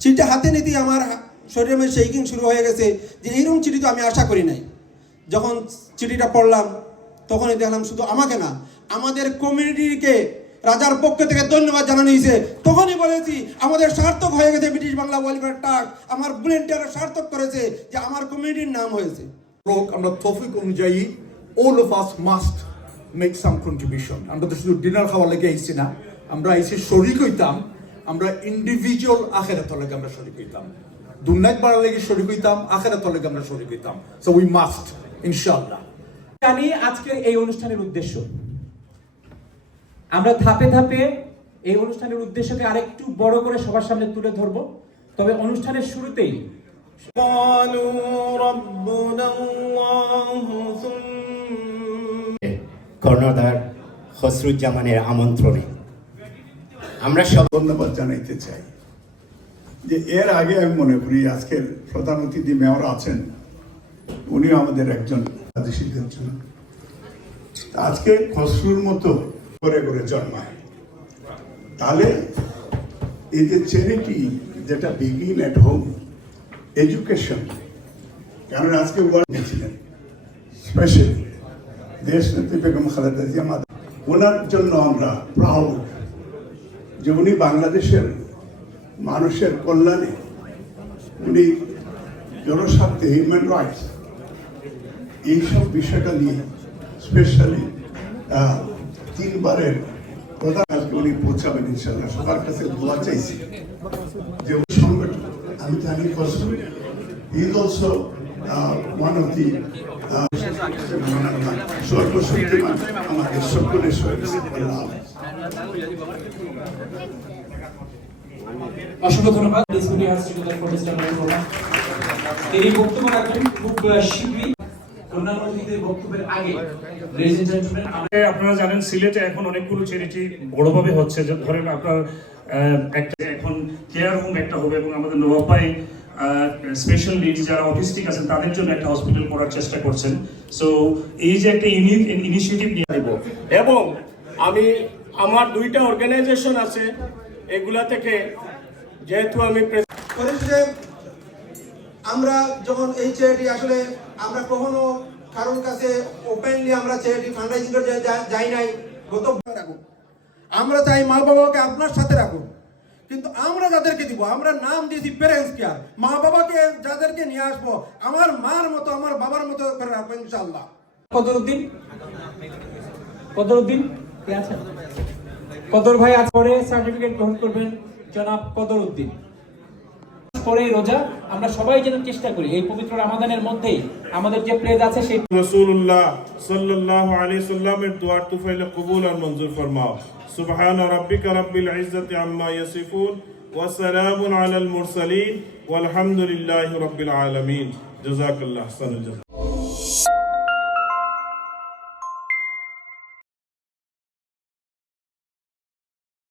চিঠিটা হাতে নিতেই আমার শরীরে শেকিং শুরু হয়ে গেছে যে এইরকম চিঠি তো আমি আশা করি নাই। যখন চিঠিটা পড়লাম তখনই দেখলাম শুধু আমাকে না, আমাদের কমিউনিটিকে রাজার পক্ষ থেকে ধন্যবাদ জানানো হয়েছে। তখনই বলেছি আমাদের সার্থক হয়ে গেছে, ব্রিটিশ বাংলা ওয়েলফেয়ার ট্রাস্ট আমার ভলেন্টিয়ার সার্থক করেছে যে আমার কমিউনিটির নাম হয়েছে। আমরা তৌফিক অনুযায়ী all of us must make some contribution. আমরা তো শুধু ডিনার খাওয়ার লেগে আইছি না, আমরা আইছি শরীক হইতাম, আমরা ইন্ডিভিজুয়াল আখেরাত লেগে আমরা শরীক হইতাম, দুনিয়াত বাড়ার লেগে শরীক হইতাম, আখেরাত লেগে আমরা শরীক হইতাম। সো উই মাস্ট ইনশাআল্লাহ। জানি আজকের এই অনুষ্ঠানের উদ্দেশ্য, আমরা ধাপে ধাপে এই অনুষ্ঠানের উদ্দেশ্যকে আরেকটু বড় করে সবার সামনে তুলে ধরব। তবে অনুষ্ঠানের শুরুতেই কর্ণধার খসরুজ্জামানের আমন্ত্রণে আমরা সব ধন্যবাদ জানাইতে চাই যে এর আগে আমি মনে করি আজকের প্রধান অতিথি মেয়র আছেন, উনিও আমাদের একজন আদিবাসীদের জন্য। আজকে খসরুর মতো করে করে জন্মায়, তাহলে এই যে চ্যারিটি যেটা বিগিন এট হোম, এডুকেশন, কারণ আজকে ওয়ার্ল্ড গেছিলেন স্পেশালি দেশ নেত্রী বেগম খালেদা জিয়া, ওনার জন্য আমরা প্রাউড যে উনি বাংলাদেশের মানুষের কল্যাণে, উনি জনস্বার্থে হিউম্যান রাইটস এইসব বিষয়টা নিয়ে স্পেশালি 3বারের প্রধান উনি পৌঁছাবেন ইনশাল্লাহ। সবার কাছে দোয়া চাইছি যে সংগঠন আমি জানি Khasru is also one of the সর্বশক্তিমান আমাদের সকলের অসংখ্য ধন্যবাদ। এই বক্তব্য রাখবেন খুব শীঘ্রই অন্যান্য অতিথিদের বক্তব্যের আগে। আপনারা জানেন সিলেটে এখন অনেকগুলো চ্যারিটি বড়ভাবে হচ্ছে, যে ধরেন আপনার একটা এখন কেয়ার হোম একটা হবে, এবং আমাদের নবাব ভাই স্পেশাল নিডস যারা অটিস্টিক আছেন তাদের জন্য একটা হসপিটাল করার চেষ্টা করছেন। সো এই যে একটা ইউনিক ইনিশিয়েটিভ নিয়ে দিব, এবং আমি আমার 2টা অর্গানাইজেশন আছে, এগুলা থেকে যেহেতু আমি আমরা যখন এই চ্যারিটি আসলে আমরা কখনো কারোর কাছে ওপেনলি আমরা চ্যারিটি ফান্ডরাইজিং করতে যাই নাই। রাখুন, আমরা চাই মা বাবাকে আপনার সাথে রাখুন, কিন্তু আমরা যাদেরকে দিব, আমরা নাম দিয়েছি প্যারেন্টস কেয়ার, মা বাবাকে যাদেরকে নিয়ে আসবো আমার মার মতো আমার বাবার মতো করে রাখবো ইনশাআল্লাহ। কদরউদ্দিন কে আছেন? কদর ভাই আজ পরে সার্টিফিকেট গ্রহণ করবেন জনাব কদরউদ্দিন। পরে রোজা আমরা সবাই যেন চেষ্টা করি এই পবিত্র রমাদানের মধ্যেই আমাদের যে প্লেজ আছে সেই রাসূলুল্লাহ সাল্লাল্লাহু আলাইহি সাল্লামের দোয়ার তুফাইলে কবুল আর মঞ্জুর ফরমাও। সুবহান রাব্বিকা রাব্বিল ইজ্জাতি আম্মা ইয়াসিফুন ওয়া সালামুন আলাল মুরসালিন ওয়াল হামদুলিল্লাহি রাব্বিল আলামিন। জাযাকাল্লাহু আহসানাল জাযা।